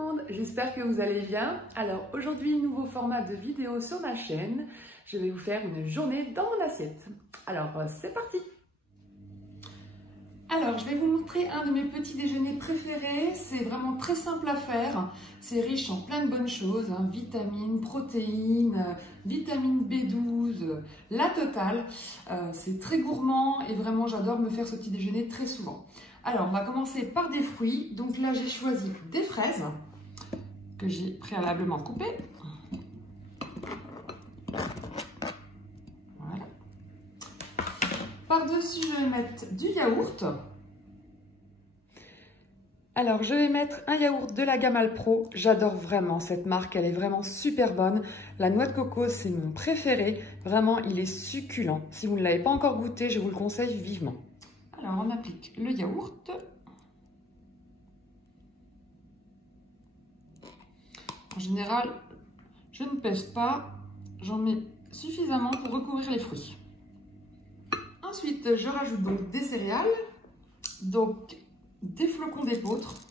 monde, j'espère que vous allez bien. Alors aujourd'hui, nouveau format de vidéo sur ma chaîne. Je vais vous faire une journée dans mon assiette. Alors c'est parti. Alors je vais vous montrer un de mes petits déjeuners préférés. C'est vraiment très simple à faire. C'est riche en plein de bonnes choses, hein, vitamines, protéines, vitamine B12, la totale. C'est très gourmand et vraiment j'adore me faire ce petit déjeuner très souvent. Alors, on va commencer par des fruits. Donc là, j'ai choisi des fraises que j'ai préalablement coupées. Voilà. Par-dessus, je vais mettre du yaourt. Alors, je vais mettre un yaourt de la gamme Alpro. J'adore vraiment cette marque, elle est vraiment super bonne. La noix de coco, c'est mon préféré. Vraiment, il est succulent. Si vous ne l'avez pas encore goûté, je vous le conseille vivement. Alors, on applique le yaourt. En général, je ne pèse pas. J'en mets suffisamment pour recouvrir les fruits. Ensuite, je rajoute donc des céréales. Donc, des flocons d'épeautre.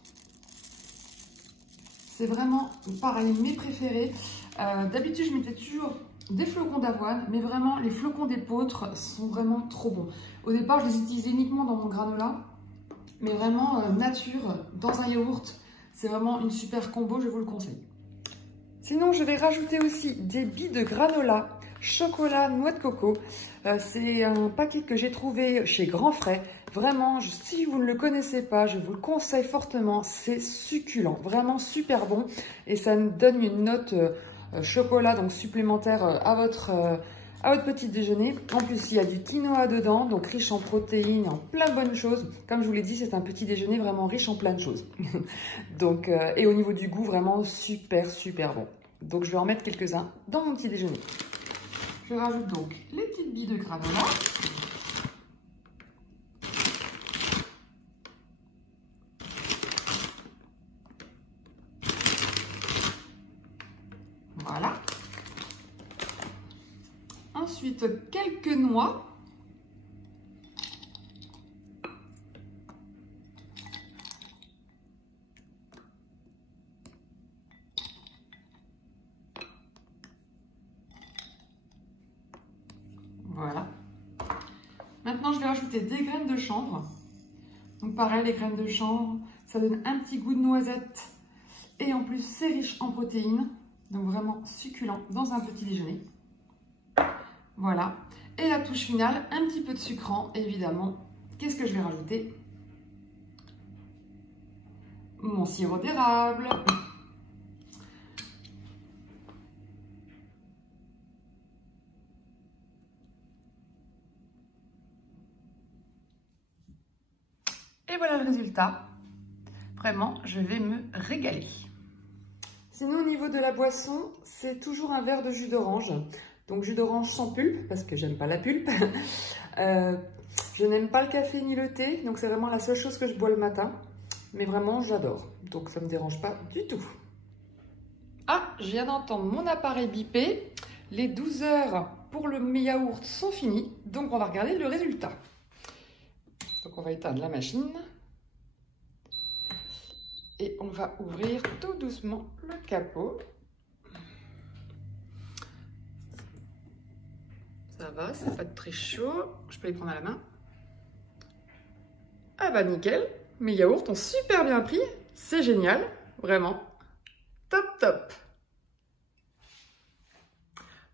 C'est vraiment, pareil, mes préférés. D'habitude, je mettais toujours des flocons d'avoine, mais vraiment, les flocons d'épeautre sont vraiment trop bons. Au départ, je les utilisais uniquement dans mon granola, mais vraiment nature, dans un yaourt, c'est vraiment une super combo, je vous le conseille. Sinon, je vais rajouter aussi des billes de granola, chocolat, noix de coco. C'est un paquet que j'ai trouvé chez Grand Frais. Vraiment, si vous ne le connaissez pas, je vous le conseille fortement. C'est succulent, vraiment super bon. Et ça me donne une note chocolat, donc supplémentaire à votre petit déjeuner. En plus, il y a du quinoa dedans, donc riche en protéines, en plein de bonnes choses. Comme je vous l'ai dit, c'est un petit déjeuner vraiment riche en plein de choses. Donc, et au niveau du goût, vraiment super, super bon. Donc, je vais en mettre quelques-uns dans mon petit déjeuner. Je rajoute donc les petites billes de granola. Voilà. Ensuite, quelques noix. Voilà. Maintenant, je vais rajouter des graines de chanvre. Donc pareil, les graines de chanvre, ça donne un petit goût de noisette. Et en plus, c'est riche en protéines. Donc vraiment succulent dans un petit déjeuner. Voilà. Et la touche finale, un petit peu de sucrant, évidemment. Qu'est-ce que je vais rajouter? Mon sirop d'érable. Et voilà le résultat. Vraiment, je vais me régaler. Sinon, au niveau de la boisson, c'est toujours un verre de jus d'orange. Donc, jus d'orange sans pulpe, parce que j'aime pas la pulpe. Je n'aime pas le café ni le thé, donc c'est vraiment la seule chose que je bois le matin. Mais vraiment, j'adore. Donc, ça ne me dérange pas du tout. Ah, je viens d'entendre mon appareil biper. Les 12 heures pour le yaourt sont finies. Donc, on va regarder le résultat. Donc, on va éteindre la machine. Et on va ouvrir tout doucement le capot. Ça va, c'est pas très chaud. Je peux les prendre à la main. Ah bah nickel, mes yaourts ont super bien pris. C'est génial, vraiment. Top, top.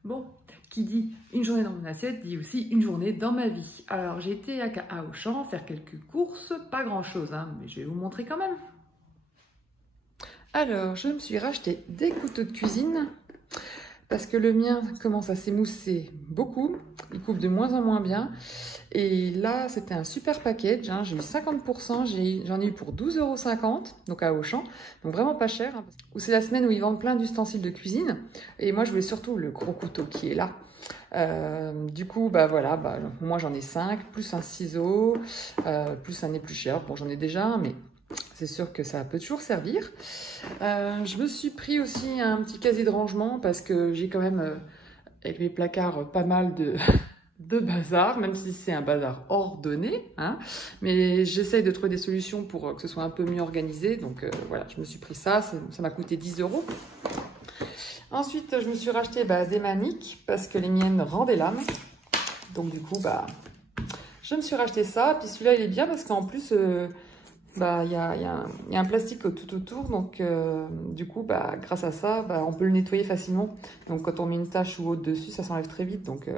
Bon, qui dit une journée dans mon assiette, dit aussi une journée dans ma vie. Alors j'ai été à Auchan faire quelques courses, pas grand chose, hein, mais je vais vous montrer quand même. Alors, je me suis racheté des couteaux de cuisine parce que le mien commence à s'émousser beaucoup. Il coupe de moins en moins bien. Et là, c'était un super package. Hein. J'ai eu 50%. J'en ai eu pour 12,50 €, donc à Auchan. Donc vraiment pas cher. Hein. C'est la semaine où ils vendent plein d'ustensiles de cuisine. Et moi, je voulais surtout le gros couteau qui est là. Du coup, bah voilà, moi j'en ai 5, plus un ciseau, plus un éplucheur. Bon, j'en ai déjà un, mais... c'est sûr que ça peut toujours servir. Je me suis pris aussi un petit casier de rangement parce que j'ai quand même, avec mes placards, pas mal de bazar, même si c'est un bazar ordonné, hein, mais j'essaye de trouver des solutions pour que ce soit un peu mieux organisé. Donc voilà, je me suis pris ça m'a coûté 10 €. Ensuite, je me suis racheté des maniques parce que les miennes rendaient l'âme. Donc du coup, je me suis racheté ça. Puis celui-là, il est bien parce qu'en plus, il y a un plastique tout autour. Donc du coup, grâce à ça, on peut le nettoyer facilement. Donc quand on met une tache ou autre dessus, ça s'enlève très vite. Donc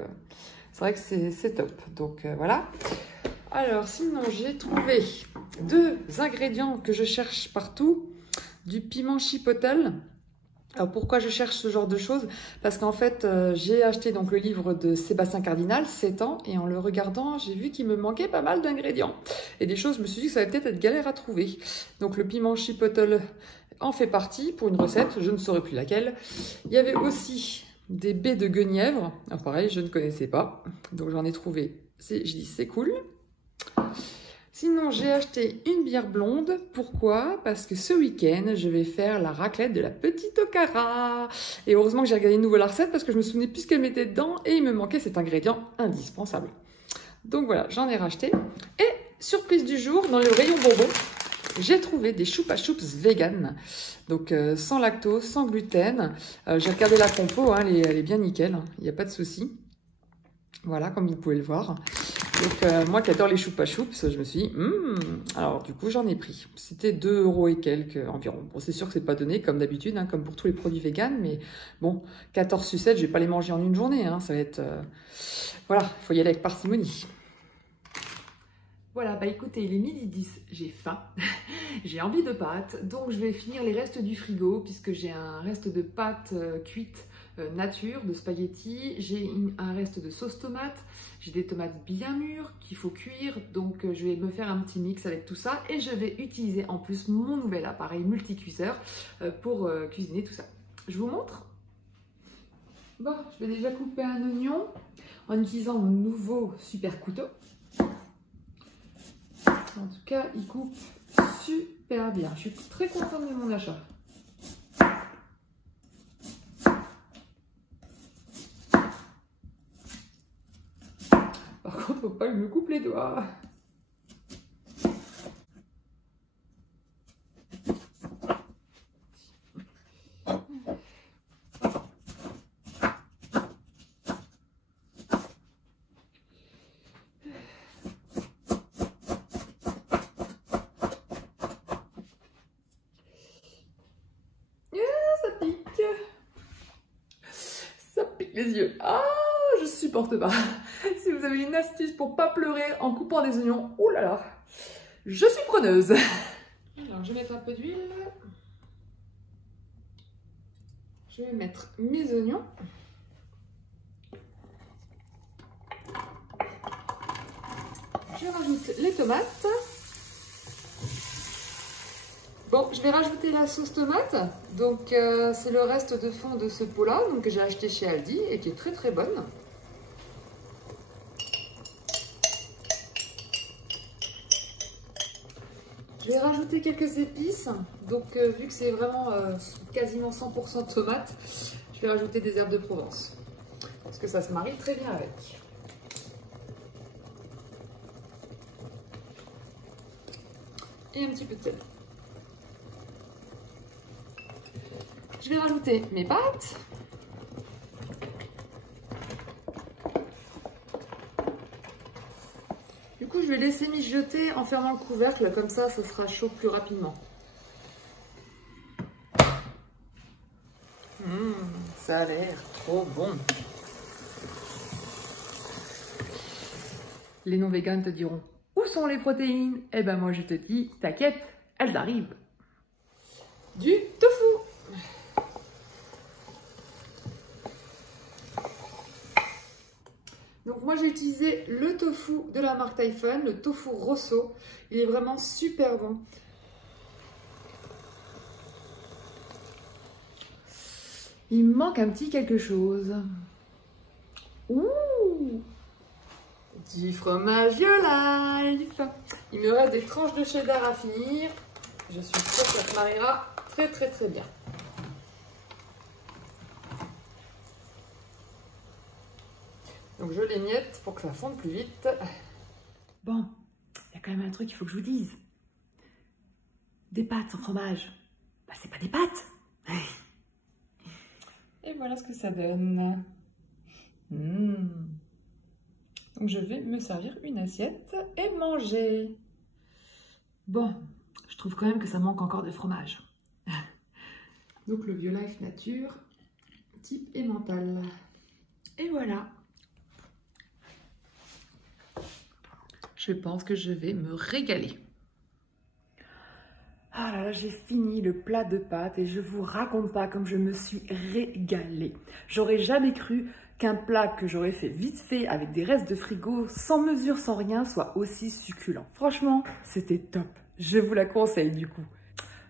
c'est vrai que c'est top. Donc voilà. Alors sinon, j'ai trouvé 2 ingrédients que je cherche partout. Du piment chipotle. Alors pourquoi je cherche ce genre de choses? Parce qu'en fait, j'ai acheté donc le livre de Sébastien Cardinal, 7 ans, et en le regardant, j'ai vu qu'il me manquait pas mal d'ingrédients. Et des choses, je me suis dit que ça allait peut-être être galère à trouver. Donc le piment chipotle en fait partie pour une recette, je ne saurais plus laquelle. Il y avait aussi des baies de guenièvre. Alors pareil, je ne connaissais pas, donc j'en ai trouvé. Je dis c'est cool. Sinon, j'ai acheté une bière blonde. Pourquoi? Parce que ce week-end, je vais faire la raclette de la petite Okara. Et heureusement que j'ai regardé une nouvelle recette parce que je me souvenais plus ce qu'elle mettait dedans et il me manquait cet ingrédient indispensable. Donc voilà, j'en ai racheté. Et surprise du jour, dans le rayon bonbons, j'ai trouvé des choupa choups vegan. Donc sans lactose, sans gluten. J'ai regardé la compo, hein, elle est bien nickel, il n'y a pas de souci. Voilà, comme vous pouvez le voir. Donc moi qui adore les choupa choups, je me suis dit, alors du coup j'en ai pris. C'était 2 € et quelques environ. Bon, c'est sûr que c'est pas donné comme d'habitude, hein, comme pour tous les produits vegan, mais bon, 14 sucettes, je vais pas les manger en une journée, hein, ça va être... Voilà, il faut y aller avec parcimonie. Voilà, écoutez, il est 12h10, j'ai faim, j'ai envie de pâtes, donc je vais finir les restes du frigo, puisque j'ai un reste de pâtes cuites nature, de spaghettis, j'ai un reste de sauce tomate, j'ai des tomates bien mûres qu'il faut cuire, donc je vais me faire un petit mix avec tout ça, et je vais utiliser en plus mon nouvel appareil multicuiseur pour cuisiner tout ça. Je vous montre. Bon, je vais déjà couper un oignon en utilisant mon nouveau super couteau. En tout cas, il coupe super bien. Je suis très contente de mon achat. Par contre, faut pas que je me coupe les doigts. Ça pique les yeux. Ah, je supporte pas. Si vous avez une astuce pour pas pleurer en coupant des oignons, oh là là, je suis preneuse. Alors, je vais mettre un peu d'huile. Je vais mettre mes oignons. Je rajoute les tomates. Bon, je vais rajouter la sauce tomate. Donc, c'est le reste de fond de ce pot-là, donc que j'ai acheté chez Aldi et qui est très très bonne. Je vais rajouter quelques épices. Donc, vu que c'est vraiment quasiment 100% tomate, je vais rajouter des herbes de Provence. Parce que ça se marie très bien avec. Et un petit peu de sel. Je vais rajouter mes pâtes. Du coup, je vais laisser mijoter en fermant le couvercle, comme ça, ce sera chaud plus rapidement. Ça a l'air trop bon. Les non-véganes te diront, où sont les protéines? Eh ben moi je te dis, t'inquiète, elles arrivent. Du tofu. Donc moi j'ai utilisé le tofu de la marque Typhon, le tofu rosso. Il est vraiment super bon. Il me manque un petit quelque chose. Ouh! Du fromage Life. Il me reste des tranches de cheddar à finir. Je suis sûre que ça se mariera très très très bien. Donc je l'émiette pour que ça fonde plus vite. Bon, il y a quand même un truc qu'il faut que je vous dise. Des pâtes sans fromage, bah c'est pas des pâtes. Et voilà ce que ça donne. Donc je vais me servir une assiette et manger. Bon, je trouve quand même que ça manque encore de fromage. Donc le Biolife Nature, type emmental. Et voilà. Je pense que je vais me régaler. Ah là là, j'ai fini le plat de pâtes et je vous raconte pas comme je me suis régalée. J'aurais jamais cru qu'un plat que j'aurais fait vite fait avec des restes de frigo, sans mesure, sans rien, soit aussi succulent. Franchement, c'était top. Je vous la conseille du coup.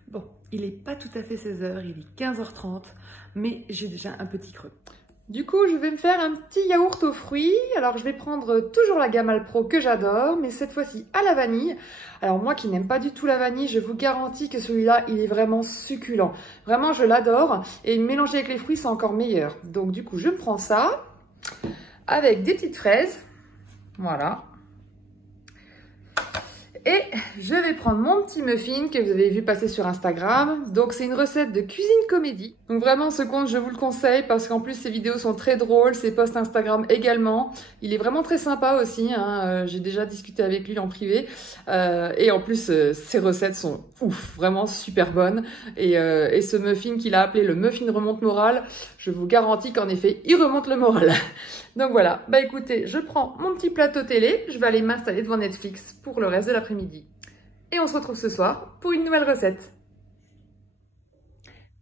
Bon, il n'est pas tout à fait 16h, il est 15h30, mais j'ai déjà un petit creux. Du coup, je vais me faire un petit yaourt aux fruits. Alors, je vais prendre toujours la gamme Alpro que j'adore, mais cette fois-ci à la vanille. Alors, moi qui n'aime pas du tout la vanille, je vous garantis que celui-là, il est vraiment succulent. Vraiment, je l'adore. Et mélangé avec les fruits, c'est encore meilleur. Donc, du coup, je prends ça avec des petites fraises. Voilà. Et je vais prendre mon petit muffin que vous avez vu passer sur Instagram. Donc, c'est une recette de cuisine comédie. Donc, vraiment, ce compte, je vous le conseille parce qu'en plus, ses vidéos sont très drôles. Ses posts Instagram également. Il est vraiment très sympa aussi. Hein. J'ai déjà discuté avec lui en privé. Et en plus, ses recettes sont ouf, vraiment super bonnes. Et ce muffin qu'il a appelé le muffin remonte moral, je vous garantis qu'en effet, il remonte le moral. Donc voilà, bah écoutez, je prends mon petit plateau télé, je vais aller m'installer devant Netflix pour le reste de l'après-midi. Et on se retrouve ce soir pour une nouvelle recette.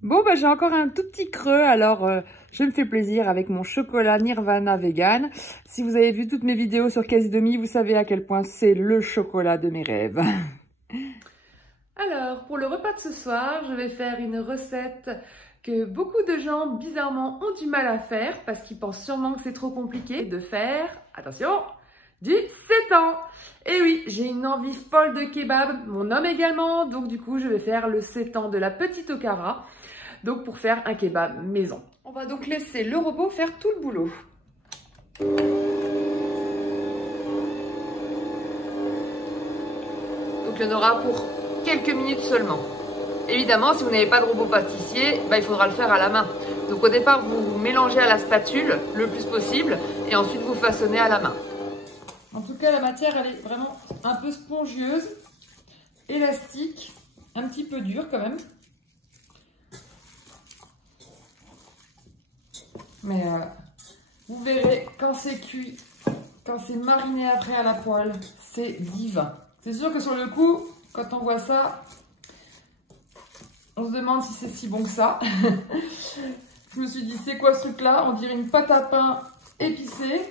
Bon, bah j'ai encore un tout petit creux, alors je me fais plaisir avec mon chocolat Nirvana vegan. Si vous avez vu toutes mes vidéos sur Casidomi, vous savez à quel point c'est le chocolat de mes rêves. Alors, pour le repas de ce soir, je vais faire une recette que beaucoup de gens, bizarrement, ont du mal à faire parce qu'ils pensent sûrement que c'est trop compliqué de faire, attention, du sétan. Et oui, j'ai une envie folle de kebab, mon homme également, donc du coup, je vais faire le sétan de la petite Okara, donc pour faire un kebab maison. On va donc laisser le robot faire tout le boulot. Donc il y en aura pour quelques minutes seulement. Évidemment, si vous n'avez pas de robot pâtissier, bah, il faudra le faire à la main. Donc au départ, vous mélangez à la spatule le plus possible et ensuite vous façonnez à la main. En tout cas, la matière, elle est vraiment un peu spongieuse, élastique, un petit peu dure quand même. Mais vous verrez, quand c'est cuit, quand c'est mariné après à la poêle, c'est divin. C'est sûr que sur le coup, quand on voit ça, on se demande si c'est si bon que ça. Je me suis dit, c'est quoi ce truc-là? On dirait une pâte à pain épicée.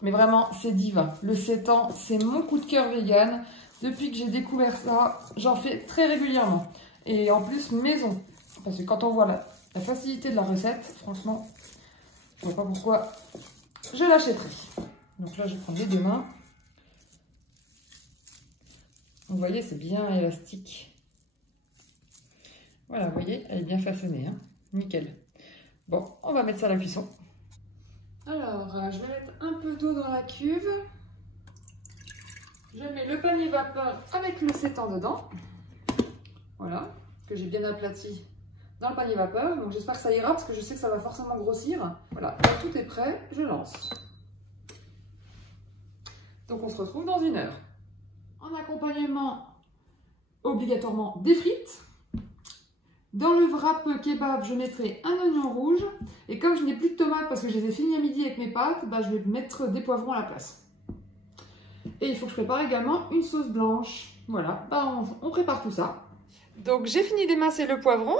Mais vraiment, c'est divin. Le sétan, c'est mon coup de cœur vegan. Depuis que j'ai découvert ça, j'en fais très régulièrement. Et en plus, maison. Parce que quand on voit la facilité de la recette, franchement, je ne vois pas pourquoi je l'achèterai. Donc là, je prends les deux mains. Vous voyez, c'est bien élastique. Voilà, vous voyez, elle est bien façonnée, hein. Nickel. Bon, on va mettre ça à la cuisson. Alors, je vais mettre un peu d'eau dans la cuve. Je mets le panier vapeur avec le sétan dedans. Voilà, que j'ai bien aplati dans le panier vapeur. Donc j'espère que ça ira parce que je sais que ça va forcément grossir. Voilà, là, tout est prêt, je lance. Donc on se retrouve dans 1 heure. En accompagnement, obligatoirement des frites. Dans le wrap kebab, je mettrai un oignon rouge. Et comme je n'ai plus de tomates parce que je les ai finies à midi avec mes pâtes, bah, je vais mettre des poivrons à la place. Et il faut que je prépare également une sauce blanche. Voilà, bah, on prépare tout ça. Donc j'ai fini d'émincer le poivron,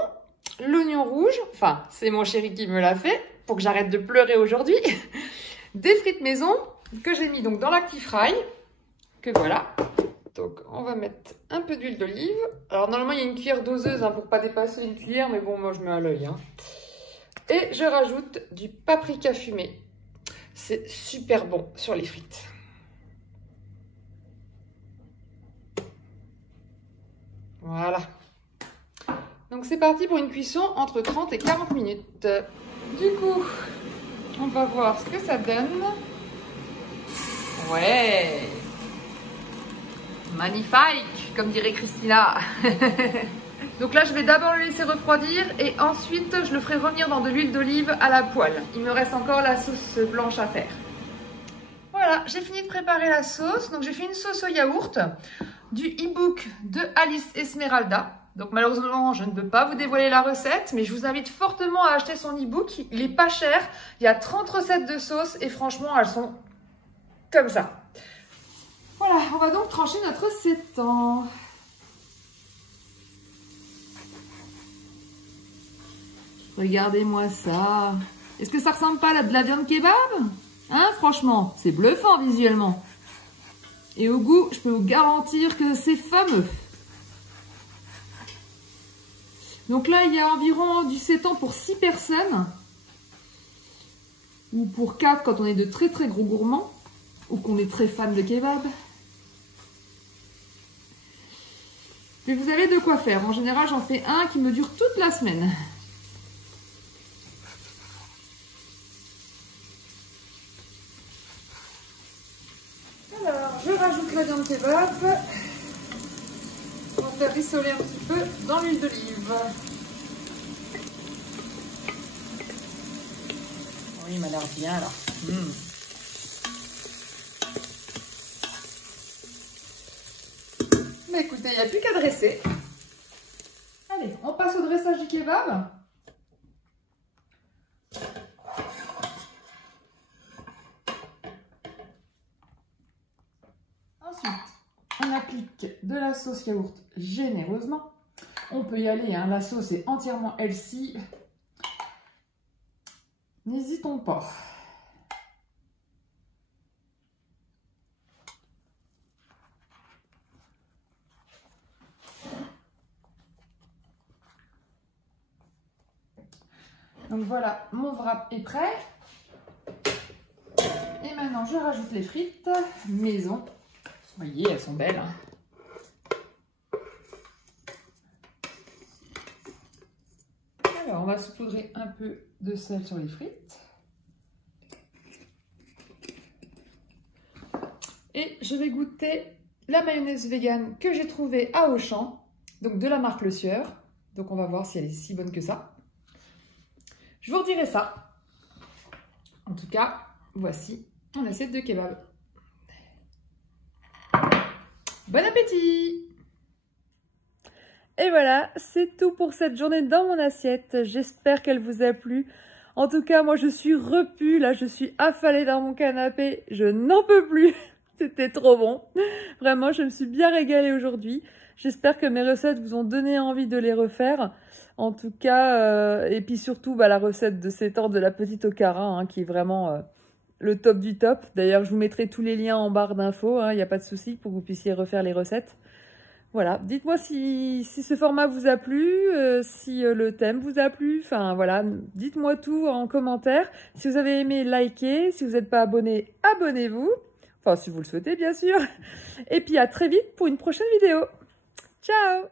l'oignon rouge. Enfin, c'est mon chéri qui me l'a fait pour que j'arrête de pleurer aujourd'hui. Des frites maison que j'ai mis donc dans l'Actifry. Que voilà. Donc, on va mettre un peu d'huile d'olive. Alors, normalement, il y a une cuillère doseuse hein, pour ne pas dépasser une cuillère, mais bon, moi, je mets à l'œil. Hein. Et je rajoute du paprika fumé. C'est super bon sur les frites. Voilà. Donc, c'est parti pour une cuisson entre 30 et 40 minutes. Du coup, On va voir ce que ça donne. Ouais. Magnifique, comme dirait Christina. Donc là, je vais d'abord le laisser refroidir et ensuite, je le ferai revenir dans de l'huile d'olive à la poêle. Il me reste encore la sauce blanche à faire. Voilà, j'ai fini de préparer la sauce. Donc j'ai fait une sauce au yaourt du e-book de Alice Esmeralda. Donc malheureusement, je ne peux pas vous dévoiler la recette, mais je vous invite fortement à acheter son e-book. Il est pas cher. Il y a 30 recettes de sauce et franchement, elles sont comme ça. Voilà, on va donc trancher notre sétan. Regardez-moi ça. Est-ce que ça ressemble pas à de la viande kebab? Hein, franchement, c'est bluffant visuellement. Et au goût, je peux vous garantir que c'est fameux. Donc là, il y a environ du sétan pour 6 personnes. Ou pour 4 quand on est de très très gros gourmands. Ou qu'on est très fan de kebab. Mais vous avez de quoi faire. En général, j'en fais un qui me dure toute la semaine. Alors, je rajoute la viande kebab. On va faire rissoler un petit peu dans l'huile d'olive. Oui, il m'a l'air bien là. Mais écoutez, il n'y a plus qu'à dresser. Allez, on passe au dressage du kebab. Ensuite, on applique de la sauce yaourt généreusement. On peut y aller, hein, la sauce est entièrement healthy. N'hésitons pas. Donc voilà, mon wrap est prêt. Et maintenant, je rajoute les frites maison. Vous voyez, elles sont belles. Alors, on va saupoudrer un peu de sel sur les frites. Et je vais goûter la mayonnaise vegan que j'ai trouvée à Auchan, donc de la marque Le Sieur. Donc on va voir si elle est si bonne que ça. Je vous redirai ça. En tout cas, voici mon assiette de kebab. Bon appétit! Et voilà, c'est tout pour cette journée dans mon assiette. J'espère qu'elle vous a plu. En tout cas, moi je suis repue, là je suis affalée dans mon canapé. Je n'en peux plus. C'était trop bon. Vraiment, je me suis bien régalée aujourd'hui. J'espère que mes recettes vous ont donné envie de les refaire. En tout cas, et puis surtout la recette de sétan de la petite Okara, hein, qui est vraiment le top du top. D'ailleurs, je vous mettrai tous les liens en barre d'infos, il n'y a pas de souci pour que vous puissiez refaire les recettes. Voilà, dites-moi si ce format vous a plu, si le thème vous a plu, enfin voilà, dites-moi tout en commentaire. Si vous avez aimé, likez, si vous n'êtes pas abonné, abonnez-vous. Enfin, si vous le souhaitez, bien sûr. Et puis à très vite pour une prochaine vidéo. Ciao!